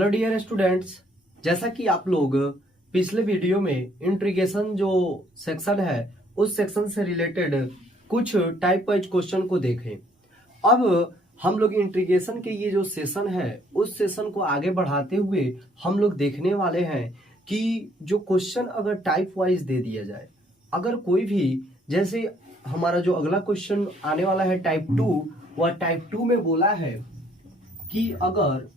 Hello dear students, जैसा कि आप लोग पिछले वीडियो में इंट्रीगेशन जो सेक्शन है उस सेक्शन से रिलेटेड कुछ टाइप वाइज क्वेश्चन को देखें। अब हम लोग इंट्रीगेशन के ये जो सेशन है उस सेशन को आगे बढ़ाते हुए हम लोग देखने वाले हैं कि जो क्वेश्चन अगर टाइप वाइज दे दिया जाए, अगर कोई भी, जैसे हमारा जो अगला क्वेश्चन आने वाला है टाइप 2, वह टाइप 2 में बोला है कि अगर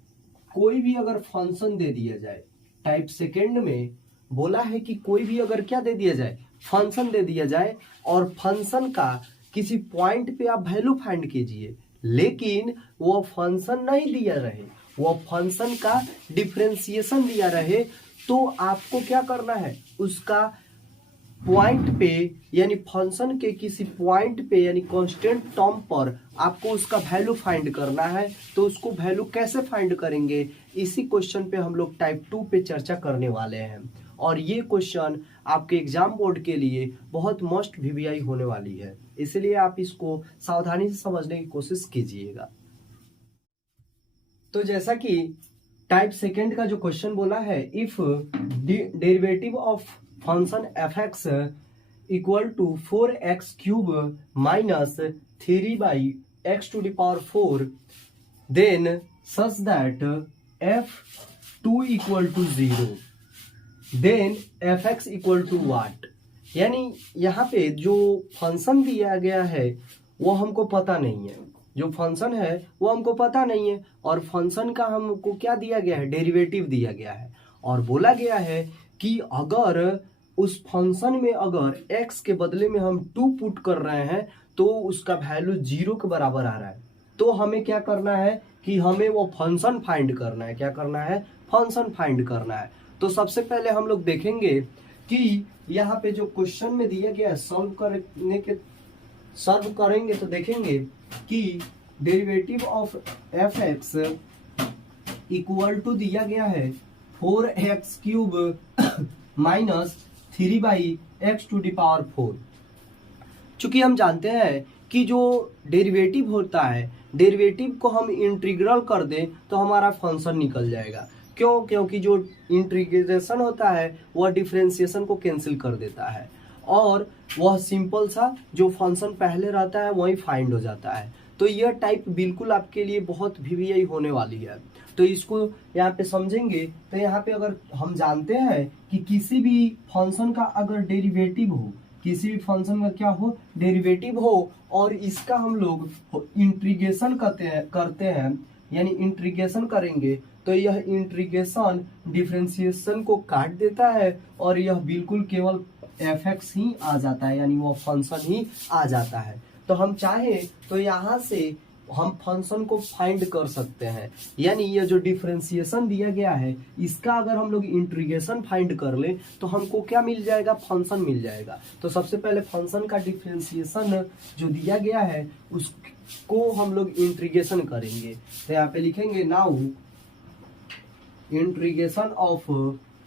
कोई भी अगर फंक्शन दे दिया जाए, टाइप सेकेंड में बोला है कि कोई भी अगर क्या दे दिया जाए, फंक्शन दे दिया जाए और फंक्शन का किसी पॉइंट पे आप वैल्यू फाइंड कीजिए, लेकिन वो फंक्शन नहीं दिया रहे, वो फंक्शन का डिफरेंशिएशन दिया रहे, तो आपको क्या करना है, उसका पॉइंट पे यानी फंक्शन के किसी पॉइंट पे यानी कांस्टेंट टर्म पर आपको उसका वैल्यू फाइंड करना है। तो उसको वैल्यू कैसे फाइंड करेंगे, इसी क्वेश्चन पे हम लोग टाइप 2 पे चर्चा करने वाले हैं। और ये क्वेश्चन आपके एग्जाम बोर्ड के लिए बहुत मस्ट वीवीआई होने वाली है, इसलिए आप इसको सावधानी से समझने की कोशिश कीजिएगा। तो जैसा कि टाइप सेकेंड का जो क्वेश्चन बोला है, if derivative of function f x equal to 4x cube minus 3/x⁴ then such that f2 equal to 0 then fx equal to what. यानी यहाँ पे जो फंक्शन दिया गया है वो हमको पता नहीं है, जो फंक्शन है वो हमको पता नहीं है, और फंक्शन का हमको क्या दिया गया है, डेरिवेटिव दिया गया है, और बोला गया है कि अगर उस फंक्शन में अगर x के बदले में हम 2 पुट कर रहे हैं तो उसका वैल्यू 0 के बराबर आ रहा है। तो हमें क्या करना है कि हमें वो फंक्शन फाइंड करना है। क्या करना है, फंक्शन फाइंड करना है। तो सबसे पहले हम लोग देखेंगे कि यहाँ पे जो क्वेश्चन में दिया गया है, सॉल्व करेंगे तो देखेंगे कि derivative of f x equal to दिया गया है 4x क्यूब माइनस 3/x⁴। चूंकि हम जानते हैं कि जो डेरिवेटिव होता है, डेरिवेटिव को हम इंटीग्रल कर दें तो हमारा फंक्शन निकल जाएगा। क्यों? क्योंकि जो इंटीग्रेशन होता है वह डिफरेंशिएशन को कैंसिल कर देता है, और वह सिंपल सा जो फंक्शन पहले रहता है वही फाइंड हो जाता है। तो यह टाइप बिल्कुल आपके लिए बहुत वीवीआई होने वाली है। तो इसको यहाँ पे समझेंगे। तो यहाँ पे अगर हम जानते हैं कि किसी भी फंक्शन का अगर डेरिवेटिव हो, किसी भी फंक्शन का क्या हो, डेरिवेटिव हो, और इसका हम लोग इंटीग्रेशन करते हैं यानी इंटीग्रेशन करेंगे, तो यह इंटीग्रेशन डिफरेंशिएशन को काट देता है और यह बिल्कुल केवल fx ही आ जाता है, यानी वो फंक्शन ही आ जाता है। तो हम चाहे तो यहाँ से हम फंक्शन को फाइंड कर सकते हैं, यानी ये जो डिफरेंशिएशन दिया गया है इसका अगर हम लोग इंटीग्रेशन फाइंड कर ले तो हमको क्या मिल जाएगा, फंक्शन मिल जाएगा। तो सबसे पहले फंक्शन का डिफरेंशिएशन जो दिया गया है उसको हम लोग इंटीग्रेशन करेंगे। तो यहाँ पे लिखेंगे now integration of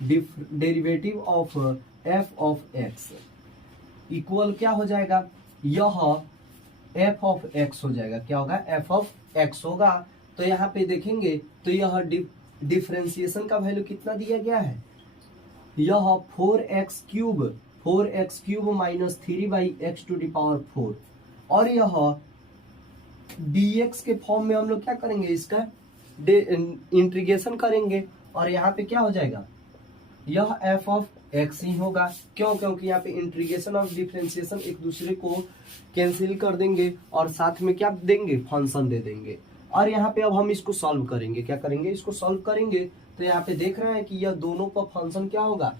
derivative of f of x equal क्या हो जाएगा, यह f ऑफ x हो जाएगा। क्या होगा, f ऑफ x होगा। तो यहाँ पे देखेंगे तो यह डिफरेंशिएशन का वैल्यू कितना दिया गया है, यह 4x क्यूब माइनस 3/x⁴, और यह dx के फॉर्म में हम लोग क्या करेंगे, इसका इंटीग्रेशन करेंगे, और यहाँ पे क्या हो जाएगा, यह f ऑफ x ही होगा। क्यों? क्योंकि यहाँ पे इंटीग्रेशन और डिफरेंशिएशन एक दूसरे को कैंसिल कर देंगे और साथ में क्या देंगे, फंक्शन दे देंगे। और यहाँ पे अब हम इसको सॉल्व करेंगे। क्या करेंगे, इसको सॉल्व करेंगे। तो यहाँ पे देख रहे हैं कि यह दोनों पर फंक्शन क्या होगा,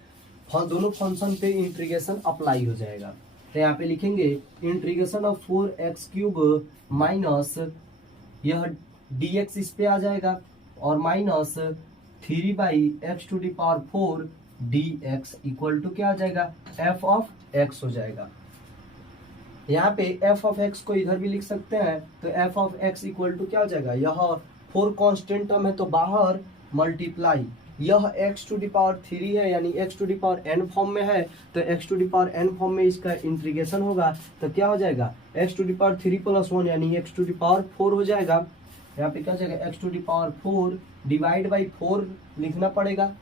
दोनों फंक्शन पे इंटीग्रेशन अप्लाई हो जाएगा। तो यहाँ पे लिखेंगे integration of 4x cube minus यह dx इस पे आ जाएगा, और minus 3/x⁴ dx equal to क्या आ जाएगा, f ऑफ x हो जाएगा। यहाँ पे f ऑफ x को इधर भी लिख सकते हैं। तो f of x equal to क्या हो जाएगा, यह 4 कांस्टेंट टर्म है तो बाहर मल्टीप्लाई, यह x⁴ है यानी x⁴n फॉर्म में है, तो x⁴n फॉर्म में इसका इंटीग्रेशन होगा तो क्या हो जाएगा, x⁴ + 1 यानी x⁴ हो जाएगा। यहाँ पे क्या हो जाएगा x to the power 4 divide by 4 लिखना पड़ेगा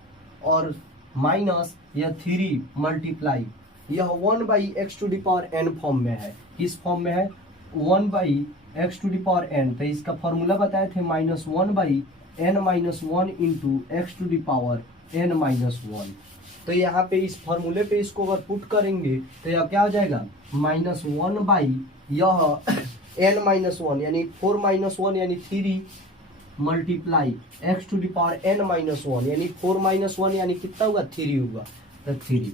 और माइनस यह 3 मल्टीप्लाई यह 1 by x to the power n form में है। किस फॉर्म में है 1 by x to the power n. तो इसका फॉर्मूला बताए थे -1 by n minus 1 into x to the power n minus 1। तो यहाँ पे इस फॉर्मूले पे इसको अगर पुट करेंगे तो यह क्या हो जाएगा -1 बाई यह एन माइनस 1 यानी 4 माइनस 1 यानी 3 multiply x to the power n minus 1 यानी 4 माइनस 1 यानी कितना हुआ 3 हुआ तो 3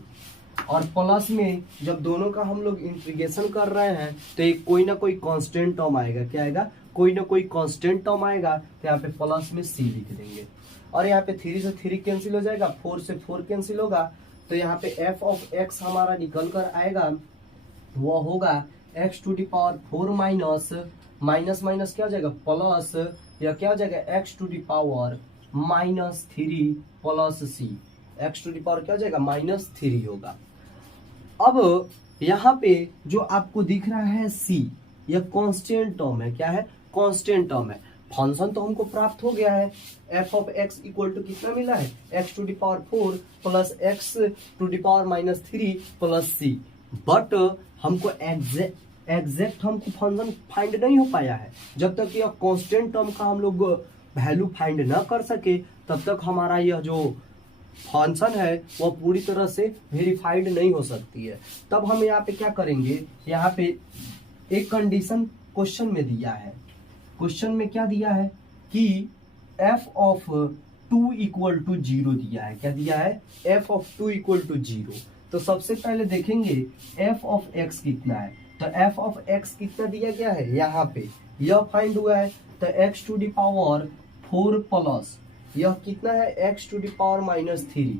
और प्लस में जब दोनों का हम लोग इंटीग्रेशन कर रहे हैं तो एक कोई ना कोई कांस्टेंट टर्म आएगा। क्या आएगा कोई ना कोई कांस्टेंट टर्म आएगा तो यहाँ पे प्लस में सी लिख देंगे और यहाँ पे 3 से 3 कैंसिल हो जाएगा 4 से 4 कैंसिल होगा तो यहाँ पे एफ ऑफ एक्स हमारा निकल कर आएगा वो होगा x to the power 4 minus minus क्या हो जाएगा प्लस या क्या हो जाएगा x to the power -3 plus c x to the power क्या हो जाएगा -3 होगा। अब यहाँ पे जो आपको दिख रहा है सी यह कांस्टेंट टर्म है। क्या है कांस्टेंट टर्म है। फंक्शन तो हमको प्राप्त हो गया है f of x equal to कितना मिला है x to the power 4 plus x to the power -3 plus सी। बट हमको एग्जैक्ट हमको फंक्शन फाइंड नहीं हो पाया है। जब तक यह कांस्टेंट टर्म का हम लोग वैल्यू फाइंड ना कर सके तब तक हमारा यह जो फंक्शन है वह पूरी तरह से वेरीफाइड नहीं हो सकती है। तब हम यहाँ पे क्या करेंगे यहाँ पे एक कंडीशन क्वेश्चन में दिया है। क्वेश्चन में क्या दिया है कि f ऑफ 2 इक्वल टू 0 दिया है। क्या दिया है f ऑफ 2 इक्वल टू 0। तो सबसे पहले देखेंगे f ऑफ x कितना है। तो f ऑफ x कितना दिया गया है यहाँ पे यह फाइंड हुआ है तो x to the power 4 plus यह कितना है x to the power -3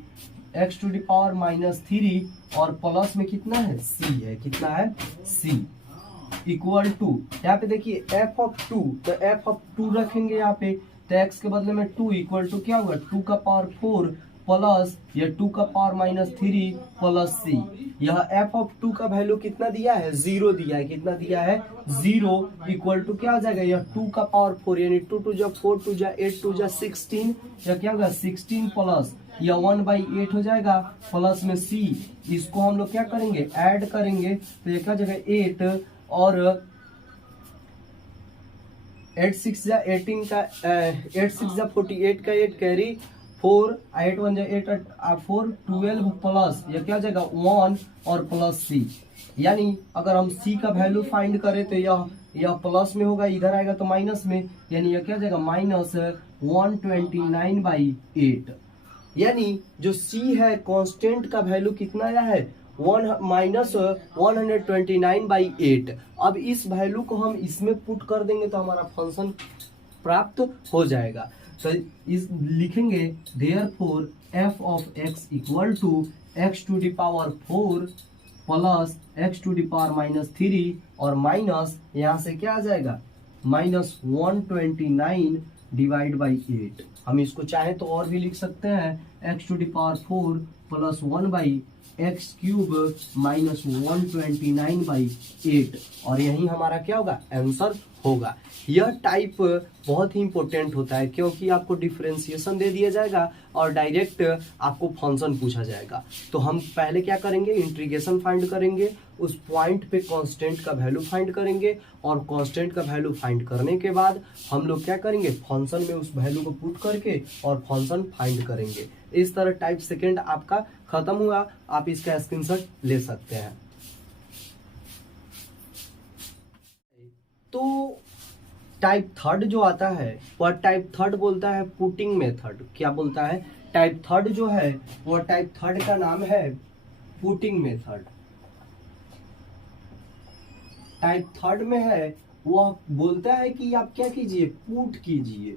x to the power -3 और प्लस में कितना है c है कितना है c इक्वल टू यहाँ पे देखिए f ऑफ 2 तो f ऑफ 2 रखेंगे यहाँ पे तो x के बदले में 2 इक्वल टू क्या होगा 2 का पावर 4 प्लस या 2 का पावर -3 प्लस c। यह f ऑफ 2 का वैल्यू कितना दिया है 0 दिया है। कितना दिया है 0 इक्वल टू क्या हो जाएगा यह 2 का पावर 4 यानी 2 2 जा 4 2 जा 8 2 जा 16 या क्या होगा 16 प्लस या 1/8 हो जाएगा प्लस में c। इसको हम लोग क्या करेंगे ऐड करेंगे तो ये क्या हो जाएगा 8 और 8 6 जा 18 का 8 6 जा 48 का 8 कैरी 4 8 1 जा 8 4 12 प्लस या क्या हो जाएगा 1 और प्लस सी। यानी अगर हम सी का वैल्यू फाइंड करें तो यह प्लस में होगा इधर आएगा तो माइनस में यानी यह क्या हो जाएगा -129/8। यानी जो सी है कांस्टेंट का वैल्यू कितना आया है -129/8। अब इस वैल्यू को हम इसमें पुट कर देंगे तो हमारा फंक्शन प्राप्त हो जाएगा। तो इस लिखेंगे therefore f of x equal to x to the power 4 plus x to the power -3 और माइनस यहाँ से क्या आ जाएगा -129 डिवाइड बाई 8। हम इसको चाहे तो और भी लिख सकते हैं x to the power 4 plus 1/x³ -129/8 और यही हमारा क्या होगा आंसर होगा। यह टाइप बहुत ही इंपॉर्टेंट होता है क्योंकि आपको डिफरेंशिएशन दे दिया जाएगा और डायरेक्ट आपको फंक्शन पूछा जाएगा। तो हम पहले क्या करेंगे इंटीग्रेशन फाइंड करेंगे उस पॉइंट पे कांस्टेंट का वैल्यू फाइंड करेंगे और कांस्टेंट का वैल्यू फाइंड करने के बाद हम लोग क्या करेंगे फंक्शन में उस वैल्यू को पुट करके और फंक्शन फाइंड करेंगे। इस तरह टाइप सेकेंड आपका खत्म हुआ। आप इसका स्क्रीनशॉट ले सकते हैं। तो टाइप थर्ड जो आता है वह टाइप थर्ड बोलता है पुटिंग मेथड। क्या बोलता है टाइप थर्ड जो है वह टाइप थर्ड का नाम है पुटिंग मेथड। टाइप थर्ड में है वह बोलता है कि आप क्या कीजिए पुट कीजिए।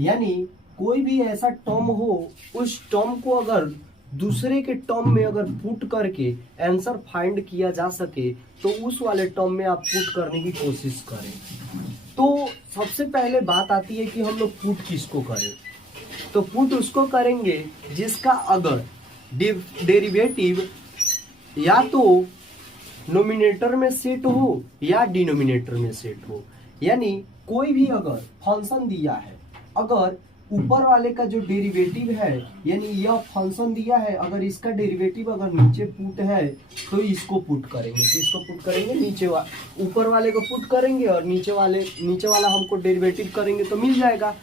यानी कोई भी ऐसा टर्म हो उस टर्म को अगर दूसरे के टर्म में अगर पुट करके आंसर फाइंड किया जा सके तो उस वाले टर्म में आप पुट करने की कोशिश करें। तो सबसे पहले बात आती है कि हम लोग पुट किसको करें। तो पुट उसको करेंगे जिसका अगर डेरिवेटिव या तो नोमिनेटर में सेट हो या डिनोमिनेटर में सेट हो। यानी कोई भी अगर फंक्शन दिया है, अगर ऊपर वाले का जो डेरिवेटिव है, यानी यह फंक्शन दिया है, अगर इसका डेरिवेटिव अगर नीचे पुट है तो इसको पुट करेंगे, तो इसको पुट करेंगे नीचे ऊपर वाले को पुट करेंगे और नीचे वाला हमको डेरिवेटिव करेंगे तो मिल जाएगा।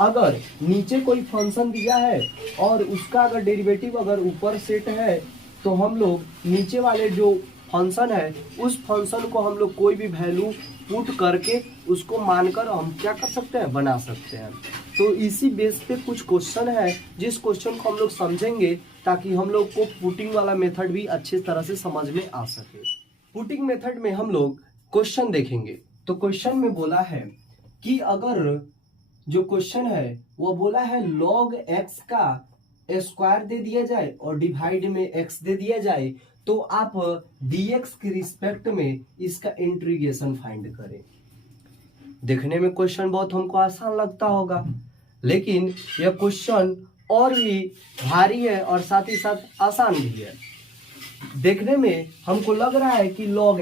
अगर नीचे कोई फंक्शन दिया है और उसका अगर डेरिवेटिव अगर ऊपर सेट है तो हम लोग नीचे वाले जो फंक्शन है उस फंक्शन को हम लोग कोई भी वैल्यू पुट करके उसको मानकर हम क्या कर सकते हैं, बना सकते हैं। तो इसी बेस पे कुछ क्वेश्चन है जिस क्वेश्चन को हम लोग समझेंगे ताकि हम लोग को पुटिंग वाला मेथड भी अच्छी तरह से समझ में आ सके। पुटिंग मेथड में हम लोग क्वेश्चन देखेंगे। तो क्वेश्चन में बोला है कि अगर जो क्वेश्चन है वो बोला है log x का स्क्वायर दे दिया जाए और डिवाइड में x दे दिया जाए तो आप dx के रिस्पेक्ट में इसका इंटीग्रेशन फाइंड करें। देखने में क्वेश्चन बहुत हमको आसान लगता होगा, लेकिन यह क्वेश्चन और भी भारी है और साथ ही साथ आसान भी है। देखने में हमको लग रहा है कि log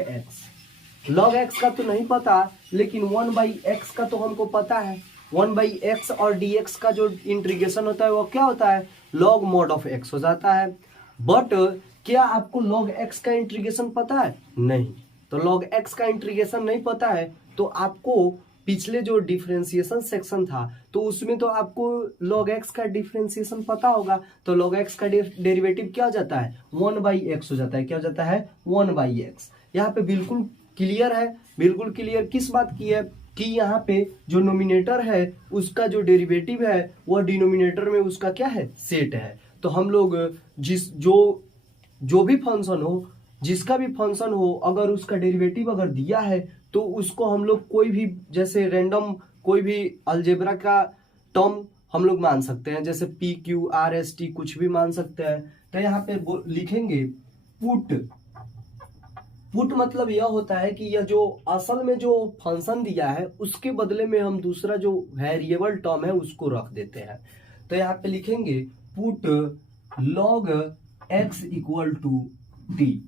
x का तो नहीं पता, लेकिन 1/x का तो हमको पता है। 1/x और dx का जो इंटीग्रेशन होता है वो क्या होता है, log mod of x हो जाता है। बट क्या आपको log x का इंटीग्रेशन पता है? नहीं। तो log x का इंटीग्रेशन नहीं पता है तो आपको पिछले जो डिफरेंशिएशन सेक्शन था तो उसमें तो आपको log x का डिफरेंशिएशन पता होगा। तो log x का डेरिवेटिव क्या हो जाता है, 1/x हो जाता है। क्या हो जाता है, 1/x। यहाँ पे बिल्कुल क्लियर है, बिल्कुल क्लियर किस बात की है कि यहाँ पे जो नोमिनेटर है उसका जो डेरिवेटिव है वह डिनोमिनेटर में उसका क्या है, सेट है। तो हम लोग जो भी फंक्शन हो, जिसका भी फंक्शन हो, अगर उसका डेरिवेटिव अगर दिया है तो उसको हम लोग कोई भी जैसे रैंडम कोई भी अलजेब्रा का टर्म हम लोग मान सकते हैं, जैसे P Q R S T कुछ भी मान सकते हैं। तो यहाँ पे लिखेंगे पुट मतलब यह होता है कि यह जो असल में जो फंक्शन दिया है उसके बदले में हम दूसरा जो वेरिएबल टर्म है उसको रख देते हैं। तो यहाँ पे लिखेंगे put log x equal to t.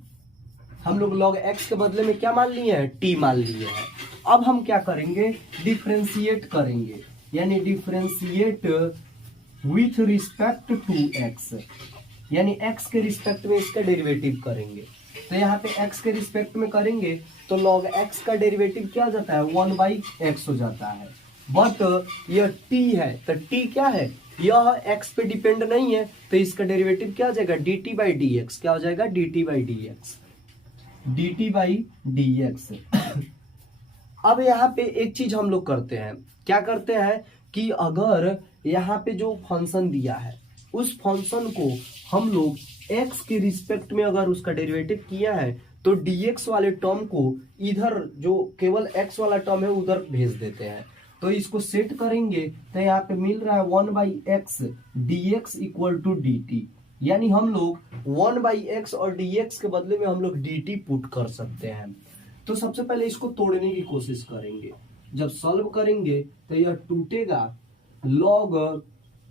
हम लोग log x के बदले में क्या मान लिए हैं, t मान लिए हैं। अब हम क्या करेंगे, डिफरेंशिएट करेंगे, यानी differentiate with respect to x, यानी x के रिस्पेक्ट में इसका डेरिवेटिव करेंगे। तो यहाँ पे x के रिस्पेक्ट में करेंगे तो log x का डेरिवेटिव क्या हो जाता है, 1/x हो जाता है। बट यह t है तो t क्या है, यह x पे डिपेंड नहीं है, तो इसका डेरिवेटिव क्या हो जाएगा, dt/dx। क्या हो जाएगा, dt/dx। अब यहाँ पे एक चीज हम लोग करते हैं, क्या करते हैं कि अगर यहाँ पे जो फंक्शन दिया है उस फंक्शन को हम लोग x के रिस्पेक्ट में अगर उसका डेरिवेटिव किया है तो dx वाले टर्म को इधर जो केवल x वाला टर्म है उधर भेज देते हैं। तो इसको सेट करेंगे तो यहाँ पे मिल रहा है 1/x dx equal to dt, यानी हम लोग 1/x और dx के बदले में हम लोग dt पुट कर सकते हैं। तो सबसे पहले इसको तोड़ने की कोशिश करेंगे। जब सॉल्व करेंगे तो यह टूटेगा log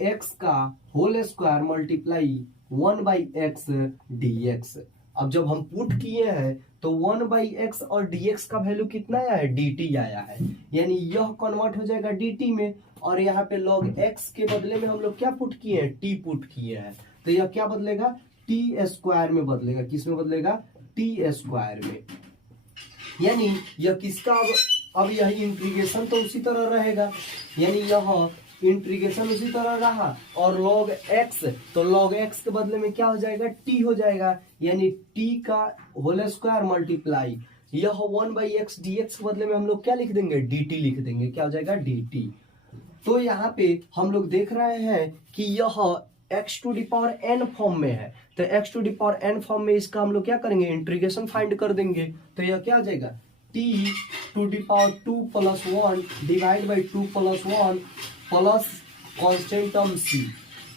x का whole square multiply 1/x dx। अब जब हम पुट किए हैं तो 1/x और dx का वैल्यू कितना आया है, dt आया है, यानी यह कन्वर्ट हो जाएगा dt में। और यहाँ पे log x के बदले में हम लोग क्या पुट किए हैं, t पुट किए हैं। तो यह क्या बदलेगा, t स्क्वायर में बदलेगा। किस में बदलेगा, t स्क्वायर में। यानी यह किसका अब यह इंटीग्रेशन तो उसी तरह रहेगा, यानी यह इंटीग्रेशन उसी तरह रहा। और log x, तो log x के बदले में क्या हो जाएगा, t हो जाएगा, यानी t का होल स्क्वायर मल्टीप्लाई यह 1/x dx के बदले में हम लोग क्या लिख देंगे, dt लिख देंगे। क्या हो जाएगा, dt। तो यहाँ पे हम लोग देख रहे हैं कि यह x⁴n फॉर्म में है। तो x⁴n फॉर्म में इसका हम लोग क्या करेंगे, इंटीग्रेशन फाइंड कर देंगे। तो यह क्या हो जाएगा, t⁴2 + 1 divide by 2 + 1 plus constant term c।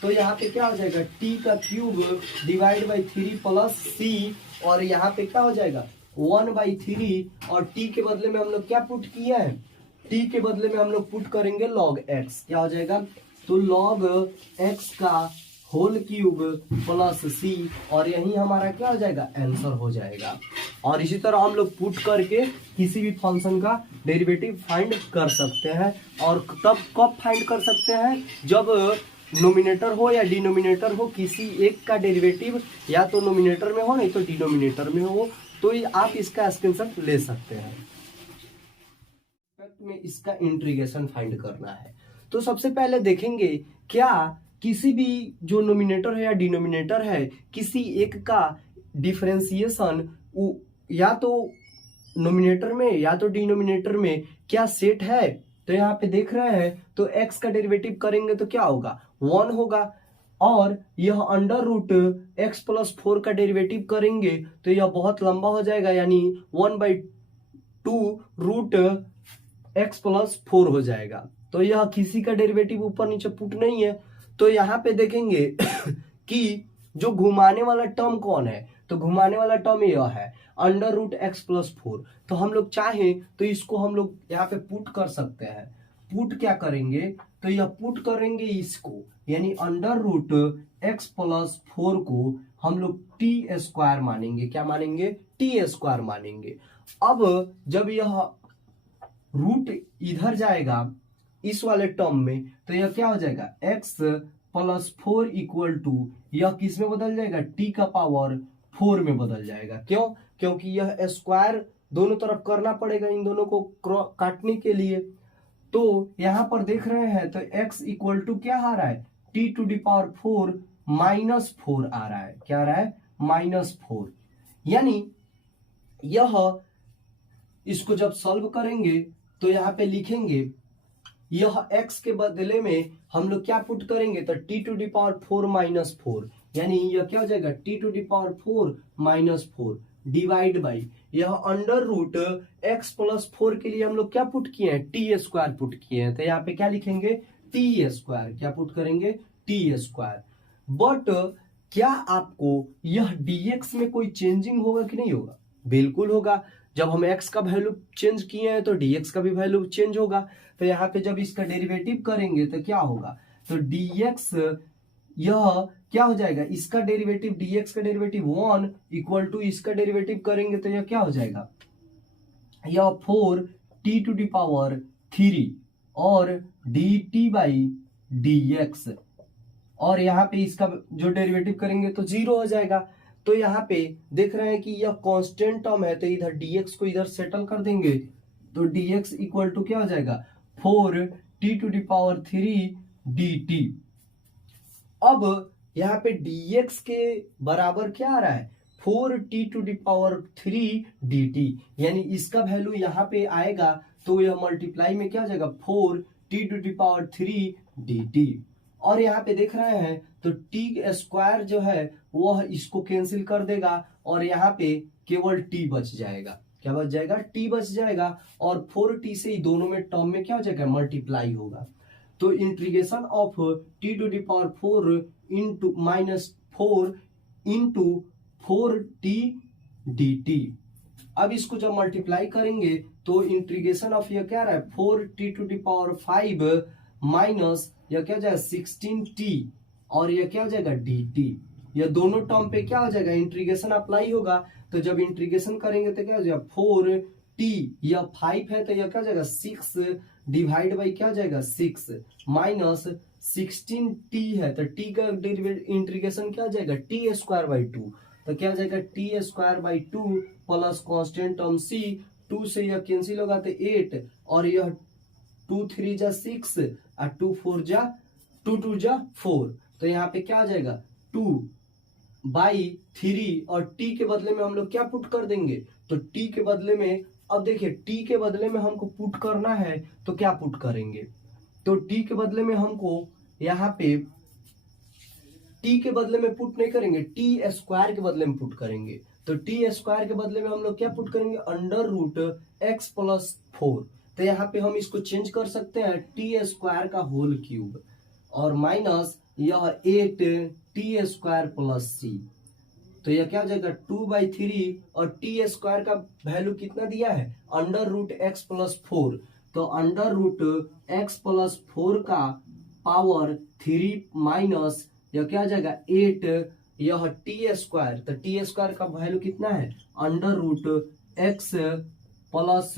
तो यहाँ पे क्या हो जाएगा, t का cube divide by 3 plus c, और यहाँ पे क्या हो जाएगा 1/3, और t के बदले में हम लोग क्या पुट किए हैं, t के बदले में हम लोग पुट करेंगे log x। क्या हो जाएगा, तो log x का होल क्यूब प्लस सी, और यही हमारा क्या हो जाएगा, आंसर हो जाएगा। और इसी तरह हम लोग पुट करके किसी भी फंक्शन का डेरिवेटिव फाइंड कर सकते हैं। और तब कब फाइंड कर सकते हैं, जब नोमिनेटर हो या डिनोमिनेटर हो, किसी एक का डेरिवेटिव या तो नोमिनेटर में हो नहीं तो डिनोमिनेटर में हो, तो आप इसका स्क्रीनशॉट ले सकते हैं। में इसका इंटीग्रेशन फाइंड करना है तो सबसे पहले देखेंगे क्या किसी भी जो नोमिनेटर है या डिनोमिनेटर है, किसी एक का डिफरेंशिएशन या तो नोमिनेटर में या तो डिनोमिनेटर में क्या सेट है। तो यहाँ पे देख रहे हैं तो x का डेरिवेटिव करेंगे तो क्या होगा, 1 होगा। और यह अंडर रूट एक्स प्लस 4 का डेरिवेटिव करेंगे तो यह बहुत लंबा हो जाएगा, यानी 1/2 रूट x प्लस 4 हो जाएगा। तो यह किसी का डेरिवेटिव ऊपर नीचे पुट नहीं है। तो यहाँ पे देखेंगे कि जो घुमाने वाला टर्म कौन है, तो घुमाने वाला टर्म यह है अंडर रूट एक्स प्लस 4। तो हम लोग चाहें तो इसको हम लोग यहाँ पे पुट कर सकते हैं। पुट क्या करेंगे, तो यह पुट करेंगे इसको, यानी अंडर रूट एक्स प्लस 4 को हम लोग टी स्क्वायर मानेंगे। क्या मानेंगे, टी स्क्वायर मानेंगे। अब जब यह रूट इधर जाएगा इस वाले टर्म में, तो यह क्या हो जाएगा, x प्लस 4 इक्वल टू, यह किस में बदल जाएगा, t का पावर 4 में बदल जाएगा। क्यों, क्योंकि यह स्क्वायर दोनों तरफ करना पड़ेगा इन दोनों को काटने के लिए। तो यहां पर देख रहे हैं तो x इक्वल टू क्या आ रहा है, t to the power 4 minus 4 आ रहा है। क्या आ रहा है, -4। यानी यह इसको जब सॉल्व करेंगे तो यहाँ पे लिखेंगे यह x के बदले में हम लोग क्या पुट करेंगे, तो t to the power 4 minus 4, यानी यह क्या हो जाएगा, t to the power 4 minus 4 divide by यह अंडर रूट x प्लस 4 के लिए हम लोग क्या पुट किए हैं, टी स्क्वायर पुट किए हैं। तो यहाँ पे क्या लिखेंगे, टी स्क्वायर। क्या पुट करेंगे, टी स्क्वायर। बट क्या आपको यह dx में कोई चेंजिंग होगा कि नहीं होगा, बिल्कुल होगा। जब हम x का वैल्यू चेंज किए हैं तो dx का भी वैल्यू चेंज होगा। तो यहाँ पे जब इसका डेरिवेटिव करेंगे तो क्या होगा, तो dx यह क्या हो जाएगा, इसका डेरिवेटिव dx का डेरिवेटिव 1 इक्वल टू इसका डेरिवेटिव करेंगे तो यह क्या हो जाएगा, यह 4t टू दी पावर 3 और dt बाई dx, और यहाँ पे इसका जो डेरिवेटिव करेंगे तो 0 हो जाएगा। तो यहाँ पे देख रहे हैं कि यह कांस्टेंट टर्म है, तो इधर dx को इधर सेटल कर देंगे तो dx इक्वल टू क्या हो जाएगा, 4t to the power 3 dt। अब यहाँ पे dx के बराबर क्या आ रहा है, 4t to the power 3 dt, यानी इसका वैल्यू यहाँ पे आएगा तो यह मल्टीप्लाई में क्या हो जाएगा, 4t to the power 3 dt। और यहाँ पे देख रहे हैं तो t स्क्वायर जो है वह इसको कैंसिल कर देगा और यहाँ पे केवल t बच जाएगा। क्या बच जाएगा, t बच जाएगा, और 4t से ही दोनों में टर्म में क्या हो जाएगा, मल्टीप्लाई होगा। तो integration of t to the power 4 into -4 into 4t dt। अब इसको जब मल्टीप्लाई करेंगे तो इंटीग्रेशन ऑफ यह क्या रहा है, 4t to the power 5 minus यह क्या हो जाएगा 16t, और यह क्या हो जाएगा dt। यह दोनों टर्म पे क्या हो जाएगा, इंटीग्रेशन अप्लाई होगा। तो जब इंटीग्रेशन करेंगे तो क्या हो जाएगा, 4t, यह 5 है तो यह क्या हो जाएगा 6 डिवाइड बाई क्या हो जाएगा 6 माइनस 16t है तो t का इंटीग्रेशन क्या हो जाएगा, t स्क्वायर बाई 2। तो क्या हो जाएगा, t square by 2 plus constant term c, 2 से यह कैंसिल होगा तो 8, और यह 2 3 जा 6 और 2 4 जा 2 2 जा 4। तो यहाँ पे क्या आ जाएगा 2/3, और t के बदले में हम लोग क्या पुट कर देंगे, तो t के बदले में, अब देखिए t के बदले में हमको पुट करना है तो क्या पुट करेंगे, तो t के बदले में हमको यहाँ पे t के बदले में पुट नहीं करेंगे, t स्क्वायर के बदले में पुट करेंगे। तो t स्क्वायर के बदले में हम लोग क्या पुट करेंगे, अंडर रूट x प्लस 4। तो यहाँ पे हम इसको चेंज कर सकते हैं टी स्क्वायर का होल क्यूब, और माइनस यह 8t स्क्वायर प्लस c। तो यह क्या हो जाएगा 2/3, और टी स्क्वायर का वैल्यू कितना दिया है, अंडर रूट x प्लस 4। तो अंडर रूट x प्लस 4 का पावर 3 माइनस यह क्या आ जाएगा 8, यह टी स्क्वायर, तो टी स्क्वायर का वैल्यू कितना है under root x plus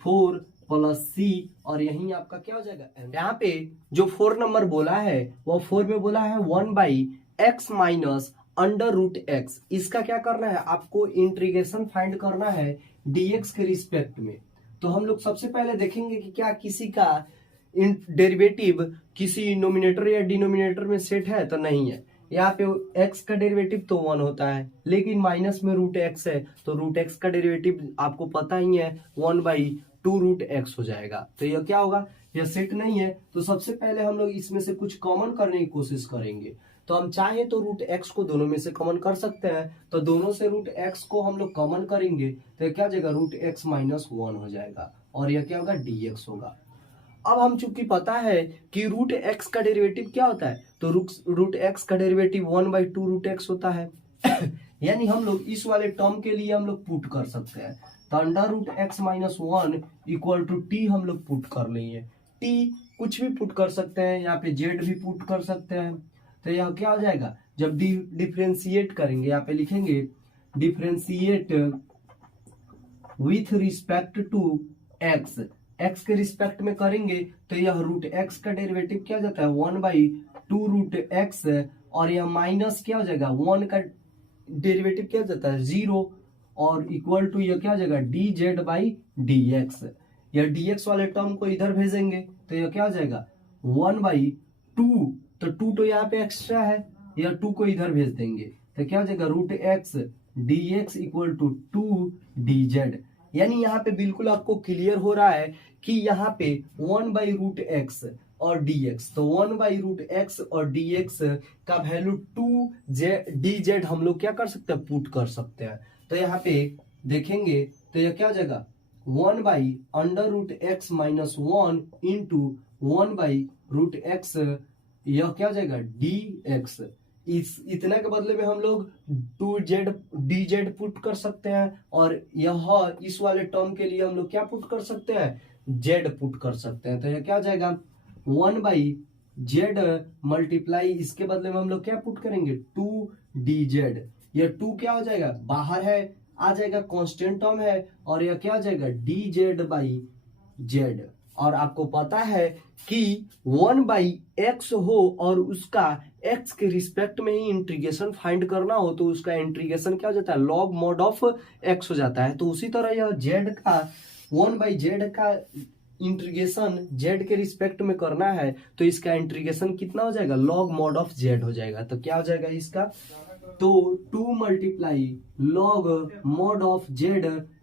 4 plus c, और यही आपका क्या हो जाएगा। यहाँ पे जो 4 नंबर बोला है वो 4 में बोला है 1/x minus under root x. इसका क्या करना है आपको इंटीग्रेशन फाइंड करना है dx के रिस्पेक्ट में। तो हम लोग सबसे पहले देखेंगे कि क्या किसी का डेरिवेटिव किसी नोमिनेटर या डिनोमिनेटर में सेट है, तो नहीं है। यहाँ पे x का डेरिवेटिव तो 1 होता है, लेकिन माइनस में रूट x है, तो रूट x का डेरिवेटिव आपको पता ही है 1/2 रूट x हो जाएगा। तो यह क्या होगा, यह सेट नहीं है। तो सबसे पहले हम लोग इसमें से कुछ कॉमन करने की कोशिश करेंगे। तो हम चाहे तो रूट x को दोनों में से कॉमन कर सकते हैं, तो दोनों से रूट x को हम लोग कॉमन करेंगे तो क्या हो जाएगा रूट x माइनस 1 हो जाएगा, और यह क्या होगा dx होगा। अब हम चूंकि पता है कि रूट x का डेरिवेटिव क्या होता है, तो रूट x का डेरिवेटिव 1/2 रूट x होता है। यानी हम लोग इस वाले टर्म के लिए हम लोग पुट कर सकते हैं, तो under root x minus 1 equal to t हम लोग पुट कर लेंगे। टी कुछ भी पुट कर सकते हैं, यहाँ पे जेड भी पुट कर सकते हैं। तो यह क्या हो जाएगा, जब डिफ्रेंशिएट करेंगे, यहाँ पे लिखेंगे differentiate with respect to x, x के रिस्पेक्ट में करेंगे तो यह रूट एक्स का डेरिवेटिव क्या हो जाता है 1/2 रूट एक्स, और यह माइनस क्या हो जाएगा 1 का डेरिवेटिव क्या हो जाता है 0, और इक्वल टू यह क्या हो जाएगा D Z by d x. यह डी एक्स वाले टर्म को इधर भेजेंगे तो यह क्या हो जाएगा 1/2, तो 2 तो यहाँ पे एक्स्ट्रा है, यह 2 को इधर भेज देंगे तो क्या हो जाएगा root x d x equal to 2 d z. यानी यहाँ पे बिल्कुल आपको क्लियर हो रहा है कि यहाँ पे 1/रूट एक्स और dx, तो 1/रूट एक्स और dx का वैल्यू 2 हम लोग क्या कर सकते हैं पुट कर सकते हैं। तो यहाँ पे देखेंगे तो यह क्या हो जाएगा under root x minus 1 into root x, यह क्या हो जाएगा dx। इस इतना के बदले में हम लोग 2z पुट कर सकते हैं, और यह इस वाले टर्म के लिए हम लोग क्या पुट कर सकते हैं z पुट कर सकते हैं। तो यह क्या हो जाएगा 1/z मल्टीप्लाई, इसके बदले में हम लोग क्या पुट करेंगे 2dz। यह 2 क्या हो जाएगा बाहर है, आ जाएगा कांस्टेंट टर्म है, और यह क्या हो जाएगा dz/z। और आपको पता है कि 1/x हो और उसका x के रिस्पेक्ट में ही इंटीग्रेशन फाइंड करना हो तो उसका इंटीग्रेशन क्या हो जाता है लॉग मॉड ऑफ x हो जाता है। तो उसी तरह यह z का 1/z का इंटीग्रेशन z के रिस्पेक्ट में करना है तो इसका इंटीग्रेशन कितना हो जाएगा लॉग मॉड ऑफ z हो जाएगा। तो क्या हो जाएगा इसका, तो 2 multiply log mod of z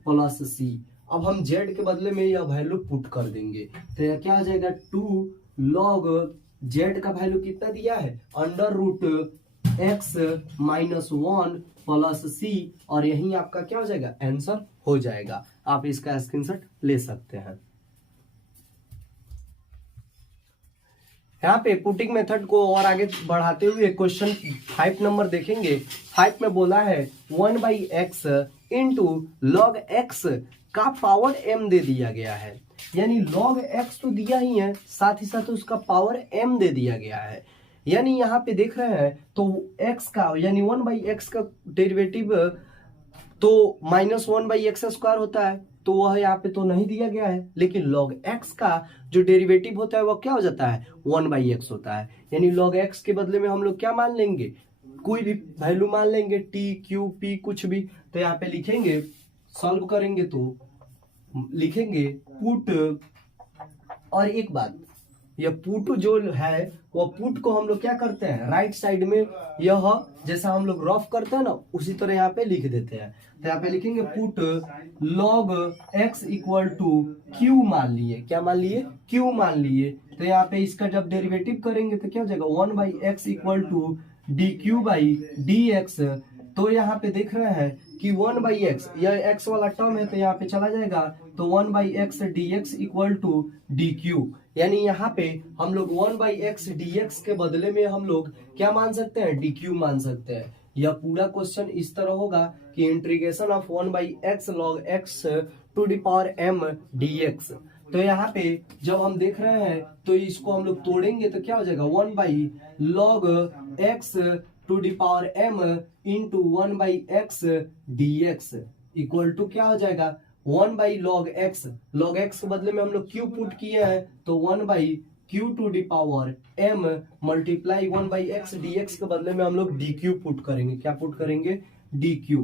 plus c। अब हम z के बदले में यह वैल्यू पुट कर देंगे तो यह क्या आ जाएगा 2 लॉग z का वैल्यू कितना दिया है under root x minus 1 plus c, और यही आपका क्या हो जाएगा आंसर हो जाएगा। आप इसका स्क्रीनशॉट ले सकते हैं। यहाँ पे पुटिंग मेथड को और आगे बढ़ाते हुए क्वेश्चन 5 नंबर देखेंगे। 5 में बोला है 1/x इंटू लॉग x का पावर m दे दिया गया है, यानी log x तो दिया ही है, साथ ही साथ उसका पावर m दे दिया गया है। यानी यहाँ पे देख रहे हैं तो x का यानी 1/x का डेरिवेटिव तो -1/x² होता है, तो वह यहाँ पे तो नहीं दिया गया है, लेकिन log x का जो डेरिवेटिव होता है वह क्या हो जाता है 1/x होता है। यानी log x के बदले में हम लोग क्या मान लेंगे कोई भी वैल्यू मान लेंगे t q p कुछ भी। तो यहाँ पे लिखेंगे सॉल्व करेंगे तो लिखेंगे पुट, और एक बात यह पुट जो है वह पुट को हम लोग क्या करते हैं राइट साइड में यह जैसा हम लोग रफ करते हैं ना उसी तरह यहाँ पे लिख देते हैं। तो यहाँ पे लिखेंगे put log x equal to q मान लिए, क्या मान लिए q मान लिए। तो यहाँ पे इसका जब डेरिवेटिव करेंगे तो क्या हो जाएगा 1/x इक्वल टू dq/dx। तो यहाँ पे देख रहे हैं कि 1/x यह x वाला टर्म है तो यहाँ पे चला जाएगा, तो 1/x dx equal to dq। यानी यहाँ पे हम लोग 1/x dx के बदले में हम लोग क्या मान सकते हैं dq मान सकते हैं। यह पूरा क्वेश्चन इस तरह होगा कि integration of 1/x log x to the power m dx। तो यहाँ पे जब हम देख रहे हैं तो इसको हम लोग तोड़ेंगे तो क्या हो जाएगा 1/log x to the power m into 1/x dx equal to क्या हो जाएगा 1/log x। log x के बदले में हम लोग q पुट किए हैं तो 1/q to the power m multiply 1/x dx के बदले में हम लोग dq पुट करेंगे। क्या पुट करेंगे dq।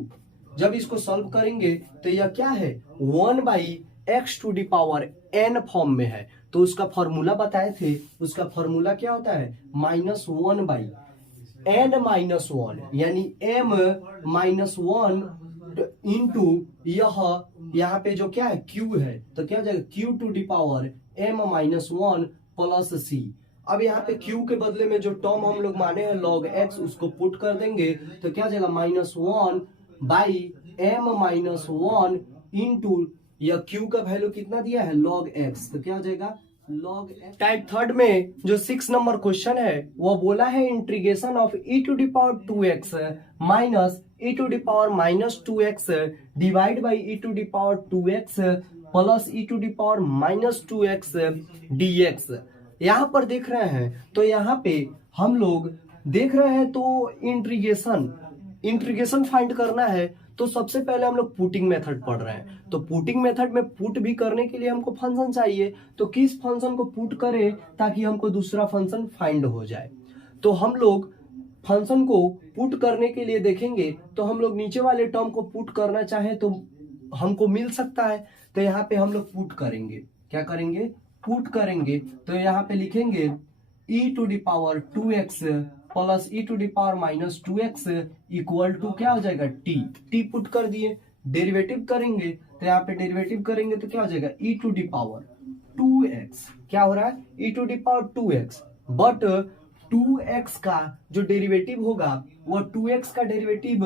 जब इसको सॉल्व करेंगे तो यह क्या है 1/x to the power n form में है। तो उसका फॉर्मूला बताए थे, उसका फॉर्मूला क्या होता है -1/n-1 यानी m -1 इंटू यहाँ पे जो क्या है q है तो क्या हो जाएगा q to the power m-1 plus c। अब यहाँ पे q के बदले में जो टर्म हम लोग माने हैं log x उसको पुट कर देंगे तो क्या हो जाएगा -1/m-1 इंटू या q का वैल्यू कितना दिया है log x तो क्या हो जाएगा log x। टाइप थर्ड में जो 6 नंबर क्वेश्चन है वो बोला है integration of e to the power 2x minus e to the power -2x divide by e to the power 2x plus e to the power -2x dx। यहाँ पर देख रहे हैं तो यहाँ पे हम लोग देख रहे हैं तो इंटीग्रेशन फाइंड करना है तो सबसे पहले हम लोग पुटिंग मेथड पढ़ रहे हैं। तो पुटिंग मेथड में पुट भी करने के लिए हमको फंक्शन चाहिए तो किस फंक्शन को पुट करें ताकि हमको दूसरा फंक्शन फाइंड हो जाए। तो हम लोग फंक्शन को पुट करने के लिए देखेंगे तो हम लोग नीचे वाले टर्म को पुट करना चाहे तो हमको मिल सकता है। तो यहाँ पे हम लोग पुट करेंगे। क्या करेंगे पुट करेंगे तो यहाँ पे लिखेंगे e to the power 2x plus e to the power -2x equal to क्या हो जाएगा t पुट कर दिए। डेरिवेटिव करेंगे तो यहाँ पे डेरिवेटिव करेंगे तो क्या हो जाएगा e to the power 2x क्या हो रहा है e to the power 2x but 2x का जो डेरिवेटिव होगा वो 2x का डेरिवेटिव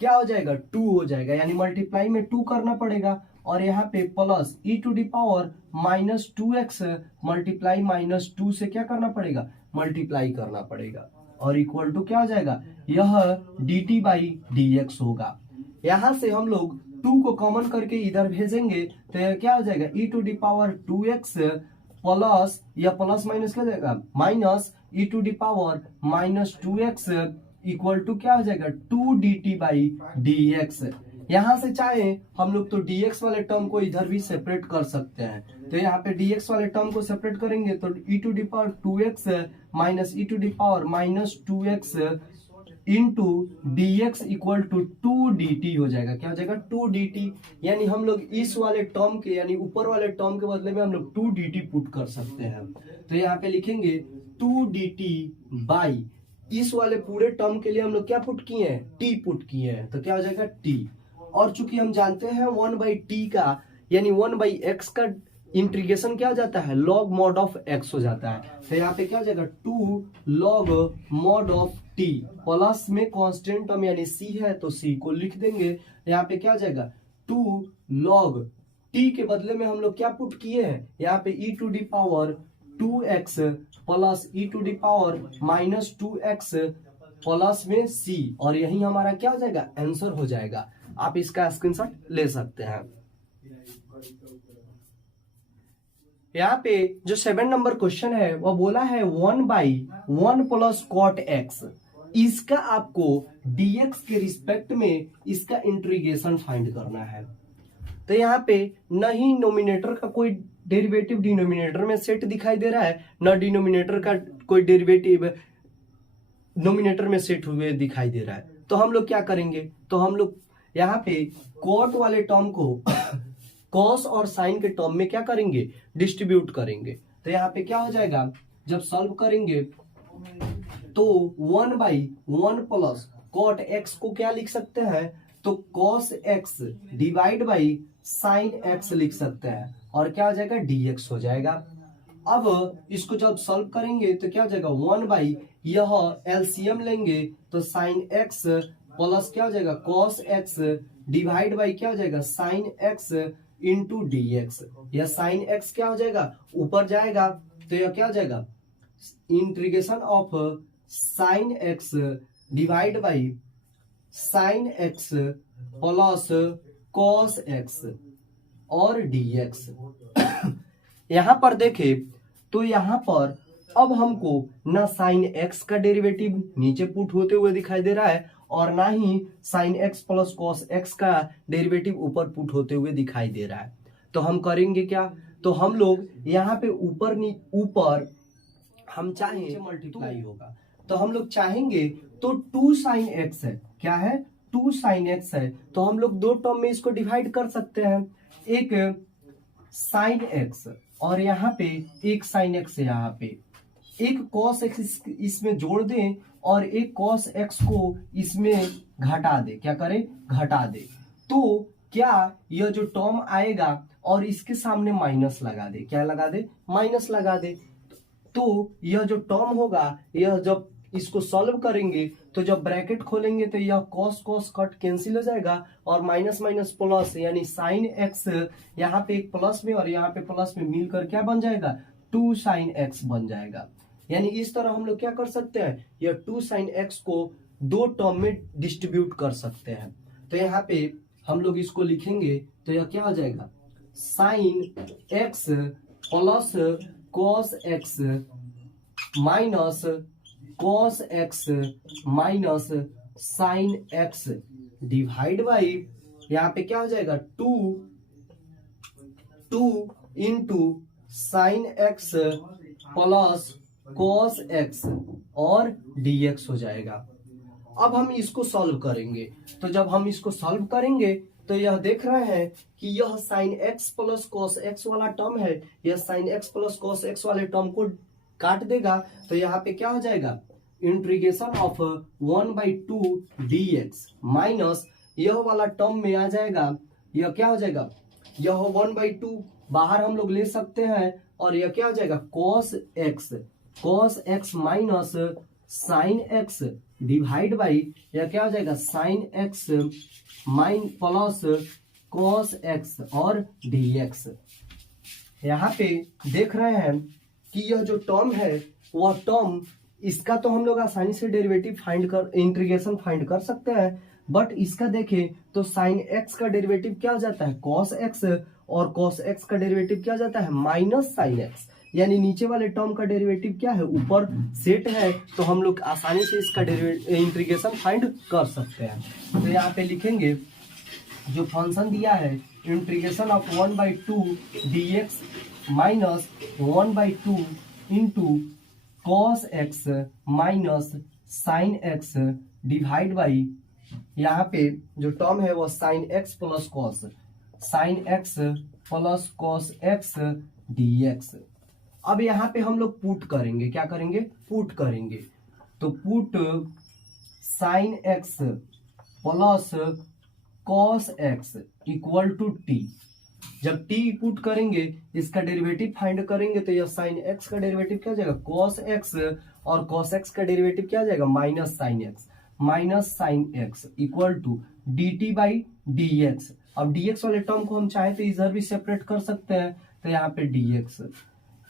क्या हो जाएगा 2 हो जाएगा यानी मल्टीप्लाई में 2 करना पड़ेगा और यहाँ पे plus e to the power -2x multiply -2 से क्या करना पड़ेगा मल्टीप्लाई करना पड़ेगा और इक्वल टू क्या हो जाएगा यह dt/dx होगा। यहाँ से हम लोग 2 को कॉमन करके इधर भेजेंगे तो यह क्या हो जाएगा e to the power 2x plus या प्लस माइनस क्या हो जाएगा minus e to the power -2x equal to क्या हो जाएगा 2 dt/dx। यहाँ से चाहे हम लोग तो dx वाले टर्म को इधर भी सेपरेट कर सकते हैं। तो यहाँ पे dx वाले टर्म को सेपरेट करेंगे तो e to the power 2x minus e to the power -2x into dx equal to 2 dt हो जाएगा। क्या हो जाएगा 2 dt यानी हम लोग इस वाले टर्म के यानी ऊपर वाले टर्म के बदले में हम लोग 2 dt पुट कर सकते हैं। तो यहाँ पे लिखेंगे 2 dt बाई इस वाले पूरे टर्म के लिए हम लोग क्या पुट किए हैं t पुट किए हैं तो क्या हो जाएगा t। और चूंकि हम जानते हैं 1/t का यानी 1/x का इंटीग्रेशन क्या हो जाता है log mod ऑफ x हो जाता है। तो यहाँ पे क्या हो जाएगा 2 log mod of t plus में कांस्टेंट टर्म यानी c है तो c को लिख देंगे। यहाँ पे क्या हो जाएगा 2 log t के बदले में हम लोग क्या पुट किए हैं यहाँ पे e to the power 2x plus e to the power -2x plus में c और यही हमारा क्या हो जाएगा आंसर हो जाएगा। आप इसका स्क्रीनशॉट ले सकते हैं। यहाँ पे जो 7 नंबर क्वेश्चन है वो बोला है 1/1 प्लस cot x। इसका आपको dx के रिस्पेक्ट में इसका इंटीग्रेशन फाइंड करना है। तो यहाँ पे न ही नोमिनेटर का कोई डेरिवेटिव डिनोमिनेटर में सेट दिखाई दे रहा है न डिनोमिनेटर का कोई डेरिवेटिव नोमिनेटर में सेट हुए दिखाई दे रहा है। तो हम लोग क्या करेंगे तो हम लोग यहाँ पे cot वाले टर्म को cos और sin के टर्म में क्या करेंगे डिस्ट्रीब्यूट करेंगे। तो यहाँ पे क्या हो जाएगा जब सॉल्व करेंगे तो 1/1 प्लस cot x को क्या लिख सकते हैं तो cos x divide by sin x लिख सकते हैं और क्या हो जाएगा dx हो जाएगा। अब इसको जब सॉल्व करेंगे तो क्या हो जाएगा 1/ यह एलसीएम लेंगे तो sin x प्लस क्या हो जाएगा cos x डिवाइड बाई क्या हो जाएगा sin x इंटू dx। यह sin x क्या हो जाएगा ऊपर जाएगा तो यह क्या हो जाएगा integration of sin x divide by sin x plus cos x और dx। यहाँ पर देखे तो यहाँ पर अब हमको ना साइन एक्स का डेरिवेटिव नीचे पुट होते हुए दिखाई दे रहा है और ना ही sine x plus cos x का डेरिवेटिव ऊपर पुट होते हुए दिखाई दे रहा है। तो हम करेंगे क्या, तो हम लोग यहाँ पे ऊपर हम चाहें मल्टीप्लाई होगा तो हम लोग चाहेंगे तो 2 साइन एक्स है, क्या है 2 साइन एक्स है, तो हम लोग दो टर्म में इसको डिवाइड कर सकते हैं, एक साइन एक्स और यहाँ पे एक साइन एक्स यहाँ पे, एक कॉस एक्स इसमें जोड़ दें और एक कॉस एक्स को इसमें घटा दे, क्या करे घटा दे, तो क्या यह जो टर्म आएगा और इसके सामने माइनस लगा दे, क्या लगा दे माइनस लगा दे, तो यह जो टर्म होगा यह जब इसको सॉल्व करेंगे तो जब ब्रैकेट खोलेंगे तो यह कॉस कॉस कट कैंसिल हो जाएगा और माइनस माइनस प्लस यानी साइन एक्स यहाँ पे एक प्लस में और यहाँ पे प्लस में मिलकर क्या बन जाएगा 2 साइन एक्स बन जाएगा। यानी इस तरह हम लोग क्या कर सकते हैं, यह 2 साइन एक्स को दो टर्म में डिस्ट्रीब्यूट कर सकते हैं। तो यहाँ पे हम लोग इसको लिखेंगे तो यह क्या हो जाएगा sign x plus cos x minus cos x minus sine x divide by यहाँ पे क्या हो जाएगा 2 into sine x plus cos x और dx हो जाएगा। अब हम इसको सॉल्व करेंगे, तो जब हम इसको सॉल्व करेंगे तो यह देख रहे हैं कि यह sign x plus cos x वाला टर्म है, यह sign x plus cos x वाले टर्म को काट देगा, तो यहाँ पे क्या हो जाएगा इंटीग्रेशन ऑफ 1/2 dx माइनस यह वाला टर्म में आ जाएगा, यह क्या हो जाएगा यह 1/2 बाहर हम लोग ले सकते हैं और यह क्या हो जाएगा cos x minus sine x divide by यह क्या हो जाएगा sine x mine plus cos x और dx। यहाँ पे देख रहे हैं कि यह जो टर्म है वह टर्म इसका तो हम लोग आसानी से डेरिवेटिव इंटीग्रेशन फाइंड कर सकते हैं, बट इसका देखें तो साइन एक्स का डेरिवेटिव क्या हो जाता है कॉस एक्स और कॉस एक्स का डेरिवेटिव क्या हो जाता है माइनस साइन एक्स, यानी नीचे वाले टर्म का डेरिवेटिव क्या है ऊपर सेट है, तो हम लोग आसानी से इसका इंटीग्रेशन फाइंड कर सकते हैं। तो यहाँ पे लिखेंगे जो फंक्शन दिया है integration of 1/2 dx minus 1/2 into cos x minus sine x divide by यहाँ पे जो टर्म है वो sign x plus cos x dx। अब यहाँ पे हम लोग पुट करेंगे, क्या करेंगे पुट करेंगे, तो put sine x plus cos x equal to t, जब टी पुट करेंगे इसका डेरिवेटिव फाइंड करेंगे तो यह साइन एक्स का डेरिवेटिव क्या हो जाएगा कॉस एक्स और कॉस एक्स का डेरिवेटिव क्या हो जाएगा minus sine x equal to d t by d x. अब dx वाले टर्म को हम चाहे तो इधर भी सेपरेट कर सकते हैं, तो यहाँ पे dx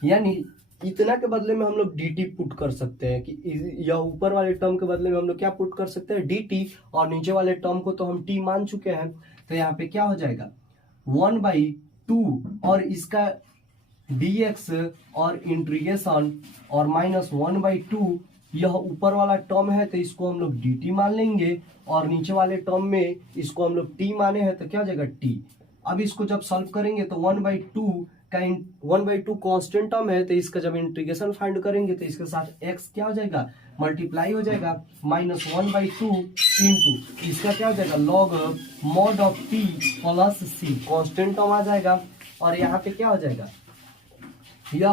यानी इतना के बदले में हम लोग dt पुट कर सकते हैं कि यह ऊपर वाले टर्म के बदले में हम लोग क्या पुट कर सकते हैं dt, और नीचे वाले टर्म को तो हम t मान चुके हैं, तो यहाँ पे क्या हो जाएगा 1/2 और इसका dx और इंटीग्रेशन और माइनस 1/2 यह ऊपर वाला टर्म है तो इसको हम लोग dt मान लेंगे और नीचे वाले टर्म में इसको हम लोग t माने हैं तो क्या हो जाएगा t। अब इसको जब सॉल्व करेंगे तो 1/2 कांस्टेंट टर्म है तो इसका जब इंटीग्रेशन फाइंड करेंगे तो इसके साथ x क्या हो जाएगा मल्टीप्लाई हो जाएगा माइनस 1/2 इंटू इसका क्या हो जाएगा log mod of t plus c constant term आ जाएगा, और यहाँ पे क्या हो जाएगा यह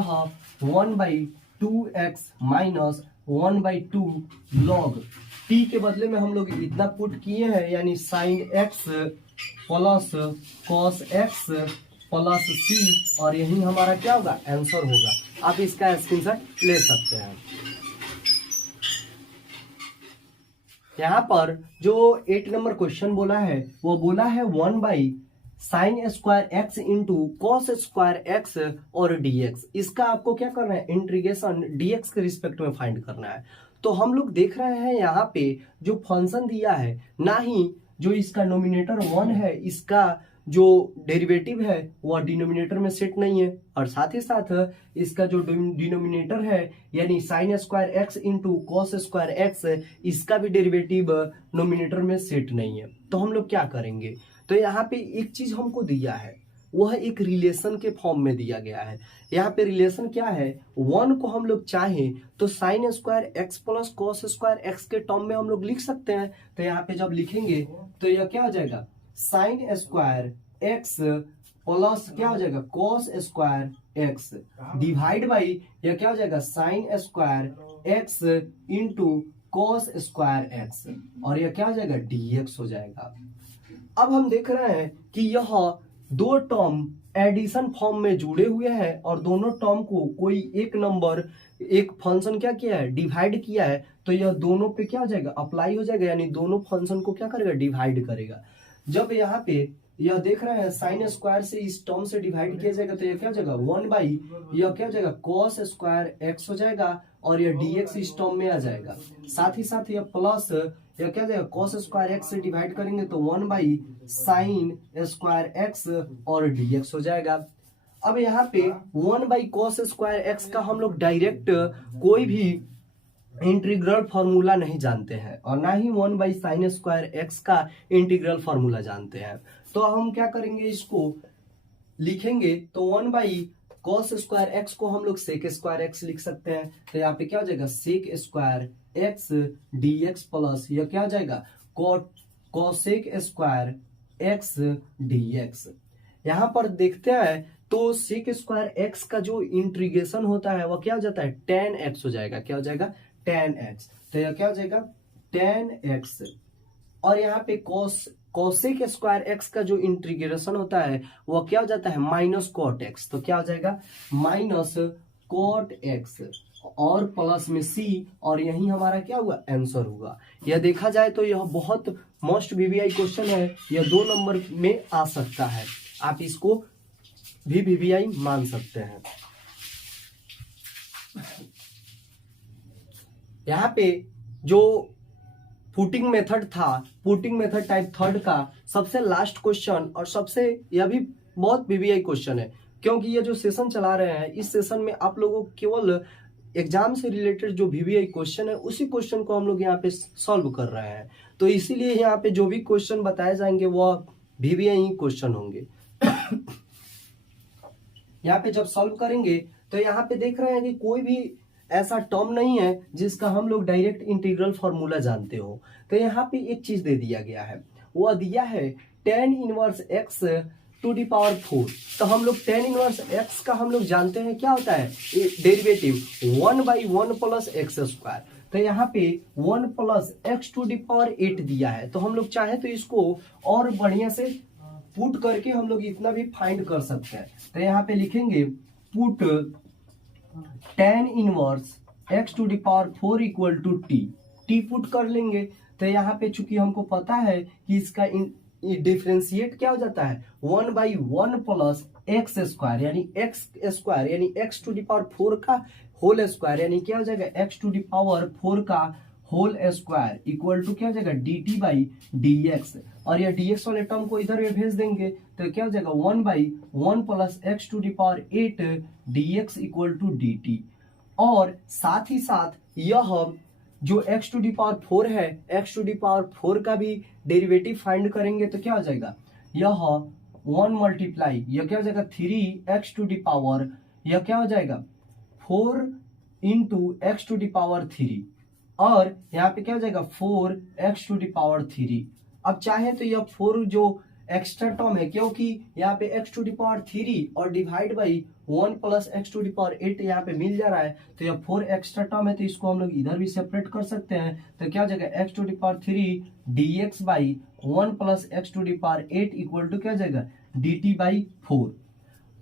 1/2x माइनस 1/2 लॉग t के बदले में हम लोग इतना पुट किए हैं, यानी sine x plus cos x plus c, और यही हमारा क्या होगा आंसर होगा। आप इसका स्क्रीनशॉट ले सकते हैं। यहाँ पर जो 8 नंबर क्वेश्चन बोला है वो बोला है 1/sin² x into cos² x और dx। इसका आपको क्या करना है इंटीग्रेशन dx के रिस्पेक्ट में फाइंड करना है। तो हम लोग देख रहे हैं यहाँ पे जो फंक्शन दिया है, ना ही जो इसका नोमिनेटर 1 है इसका जो डेरिवेटिव है वह डिनोमिनेटर में सेट नहीं है, और साथ ही साथ इसका जो डिनोमिनेटर है यानी sine square x into cos square x, इसका भी डेरिवेटिव नोमिनेटर में सेट नहीं है। तो हम लोग क्या करेंगे, तो यहाँ पे एक चीज हमको दिया है, वह एक रिलेशन के फॉर्म में दिया गया है। यहाँ पे रिलेशन क्या है, वन को हम लोग चाहें तो sine square x plus cos square x के टर्म में हम लोग लिख सकते हैं। तो यहाँ पे जब लिखेंगे तो यह क्या हो जाएगा, साइन स्क्वायर एक्स प्लस क्या हो जाएगा cos square x divide by यह क्या हो जाएगा sine square x into cos square x, और यह क्या हो जाएगा dx हो जाएगा। अब हम देख रहे हैं कि यह दो टर्म एडिशन फॉर्म में जुड़े हुए हैं और दोनों टर्म को कोई एक नंबर एक फंक्शन क्या किया है, डिवाइड किया है, तो यह दोनों पे क्या हो जाएगा अप्लाई हो जाएगा, यानी दोनों फंक्शन को क्या करेगा डिवाइड करेगा। जब यहाँ पे यह देख रहे हैं साइन स्क्वायर से इस टर्म से डिवाइड किया जाएगा तो यह क्या हो जाएगा 1 यह क्या हो जाएगा कॉस स्क्वायर एक्स हो जाएगा, और यह dx इस टर्म में आ जाएगा। साथ ही साथ यह प्लस यह क्या हो जाएगा कॉस स्क्वायर एक्स से डिवाइड करेंगे तो 1 साइन स्क्वायर एक्स और dx हो जाएगा। अब यहाँ पे 1 कॉस स्क्वायर एक्स का हम लोग डायरेक्ट कोई भी इंटीग्रल फॉर्मूला नहीं जानते हैं, और ना ही 1 साइन स्क्वायर एक्स का इंटीग्रल फॉर्मूला जानते हैं। तो हम क्या करेंगे, इसको लिखेंगे तो 1 कॉस स्क्वायर एक्स को हम लोग सेक स्क्वायर एक्स लिख सकते हैं। तो यहाँ पे क्या हो जाएगा sec square x dx plus यह क्या हो जाएगा कॉसेक स्क्वायर एक्स dx। यहाँ पर देखते हैं तो सेक स्क्वायर एक्स का जो इंटीग्रेशन होता है वह क्या हो जाता है tan x हो जाएगा, क्या हो जाएगा tan x। तो यह क्या हो जाएगा tan x, और यहाँ पे कॉसेक स्क्वायर एक्स का जो इंटीग्रेशन होता है वह क्या हो जाता है माइनस कॉट एक्स। तो क्या हो जाएगा माइनस कॉट एक्स और प्लस में c, और यही हमारा क्या हुआ आंसर हुआ। यह देखा जाए तो यह बहुत मोस्ट वीवीआई क्वेश्चन है, यह 2 नंबर में आ सकता है, आप इसको भी वीवीआई मान सकते हैं। यहाँ पे जो पुटिंग मेथड था, पुटिंग मेथड टाइप 3 का सबसे लास्ट क्वेश्चन, और सबसे यह भी बहुत वीवीआई क्वेश्चन है, क्योंकि ये जो सेशन चला रहे हैं इस सेशन में आप लोगों को केवल एग्जाम से रिलेटेड जो वीवीआई क्वेश्चन है उसी क्वेश्चन को हम लोग यहाँ पे सॉल्व कर रहे हैं। तो इसीलिए यहाँ पे जो भी क्वेश्चन बताए जाएंगे वह वीवीआई क्वेश्चन होंगे। यहाँ पे जब सॉल्व करेंगे तो यहाँ पे देख रहे हैं कि कोई भी ऐसा टर्म नहीं है जिसका हम लोग डायरेक्ट इंटीग्रल फॉर्मूला जानते हो। तो यहाँ पे एक चीज दे दिया गया है, वह दिया है tan inverse x to the power 4। तो हम लोग tan इनवर्स x का हम लोग जानते हैं क्या होता है डेरिवेटिव 1/1 प्लस एक्स स्क्वायर। तो यहाँ पे 1 plus x to the power 8 दिया है, तो हम लोग चाहे तो इसको और बढ़िया से पुट करके हम लोग इतना भी फाइंड कर सकते हैं। तो यहाँ पे लिखेंगे put tan inverse x to the power 4 equal to t put कर लेंगे। तो यहाँ पे चूंकि हमको पता है कि इसका डिफरेंशिएट क्या हो जाता है 1/1 प्लस एक्स स्क्वायर यानी एक्स स्क्वायर यानी x टू दी पावर 4 का होल स्क्वायर यानी क्या हो जाएगा x टू दी पावर 4 का होल स्क्वायर इक्वल टू क्या हो जाएगा dt/dx, और यह dx वाले टर्म को इधर में भेज देंगे तो क्या हो जाएगा 1/1 plus x to the power 8 dx equal to dt। और साथ ही साथ यह जो x टू दी पावर 4 है x टू दी पावर 4 का भी डेरिवेटिव फाइंड करेंगे तो क्या हो जाएगा यह 1 मल्टीप्लाई यह क्या हो जाएगा 3x टू दी पावर यह क्या हो जाएगा 4 into x to the power 3, और यहाँ पे क्या हो जाएगा 4x टू दी पावर 3। अब चाहे तो यह 4 जो एक्स्ट्रा टर्म है, क्योंकि यहाँ पे x टू दी पावर 3 और divide by 1 plus x to the power 8 यहाँ पे मिल जा रहा है, तो यह 4 एक्स्ट्रा टर्म है तो इसको हम लोग इधर भी सेपरेट कर सकते हैं। तो क्या हो जाएगा x to the power 3 dx by 1 plus x to the power 8 equal to क्या हो जाएगा dt/4।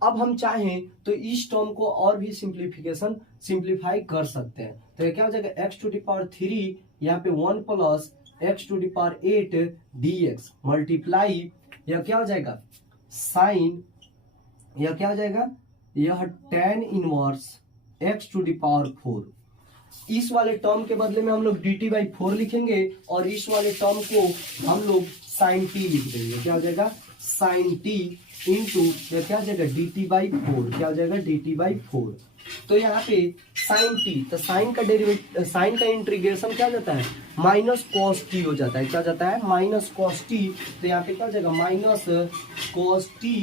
अब हम चाहें तो इस टर्म को और भी सिंप्लीफाई कर सकते हैं। तो ये क्या हो जाएगा x टू दी पावर 3 यहाँ पे 1 plus x to the power 8 dx multiply यह क्या हो जाएगा साइन यह क्या हो जाएगा यह tan inverse x to the power 4। इस वाले टर्म के बदले में हम लोग dt/4 लिखेंगे और इस वाले टर्म को हम लोग sin t लिख देंगे। क्या हो जाएगा साइन टी इंटू क्या हो जाएगा dt/4, क्या हो जाएगा dt/4। तो यहाँ पे साइन टी, तो साइन का डेरिवेटिव, साइन का इंटीग्रेशन क्या हो जाता है माइनस कॉस टी हो जाता है, क्या हो जाता है माइनस कॉस टी। तो यहाँ पे क्या हो जाएगा माइनस कॉस टी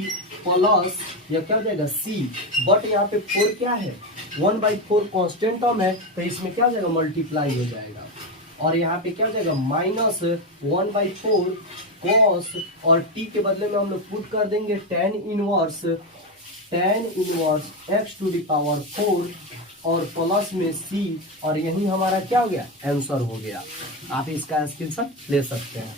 प्लस या क्या हो जाएगा सी, बट यहाँ पे 4 क्या है 1/4 कांस्टेंट टर्म है, तो इसमें क्या हो जाएगा मल्टीप्लाई हो जाएगा, और यहाँ पे क्या हो जाएगा माइनस 1/4 कॉस, और टी के बदले में हम लोग पुट कर देंगे tan इनवर्स x⁴ और प्लस में c, और यही हमारा क्या हो गया आंसर हो गया। आप इसका स्क्रीनशॉट ले सकते हैं।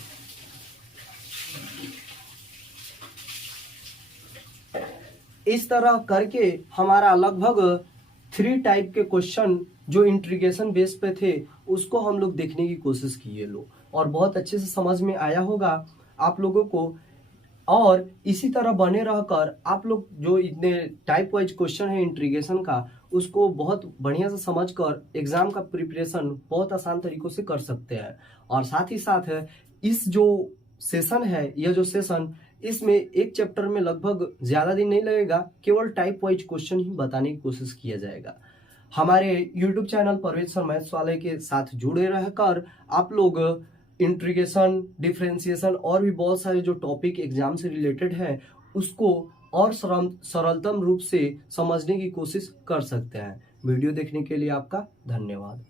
इस तरह करके हमारा लगभग 3 टाइप के क्वेश्चन जो इंट्रीगेशन बेस पे थे उसको हम लोग देखने की कोशिश किए लोग, और बहुत अच्छे से समझ में आया होगा आप लोगों को। और इसी तरह बने रहकर आप लोग जो इतने टाइप वाइज क्वेश्चन है इंट्रीगेशन का उसको बहुत बढ़िया से समझकर एग्जाम का प्रिपरेशन बहुत आसान तरीकों से कर सकते हैं। और साथ ही साथ इस जो सेशन है, यह जो सेशन, इसमें एक चैप्टर में लगभग ज्यादा दिन नहीं लगेगा, केवल टाइप वाइज क्वेश्चन ही बताने की कोशिश किया जाएगा। हमारे YouTube channel Parvez sir maths वाले के साथ जुड़े रहकर आप लोग इंट्रीगेशन, डिफरेंशिएशन और भी बहुत सारे जो टॉपिक एग्जाम से रिलेटेड है उसको और सरलतम रूप से समझने की कोशिश कर सकते हैं। वीडियो देखने के लिए आपका धन्यवाद।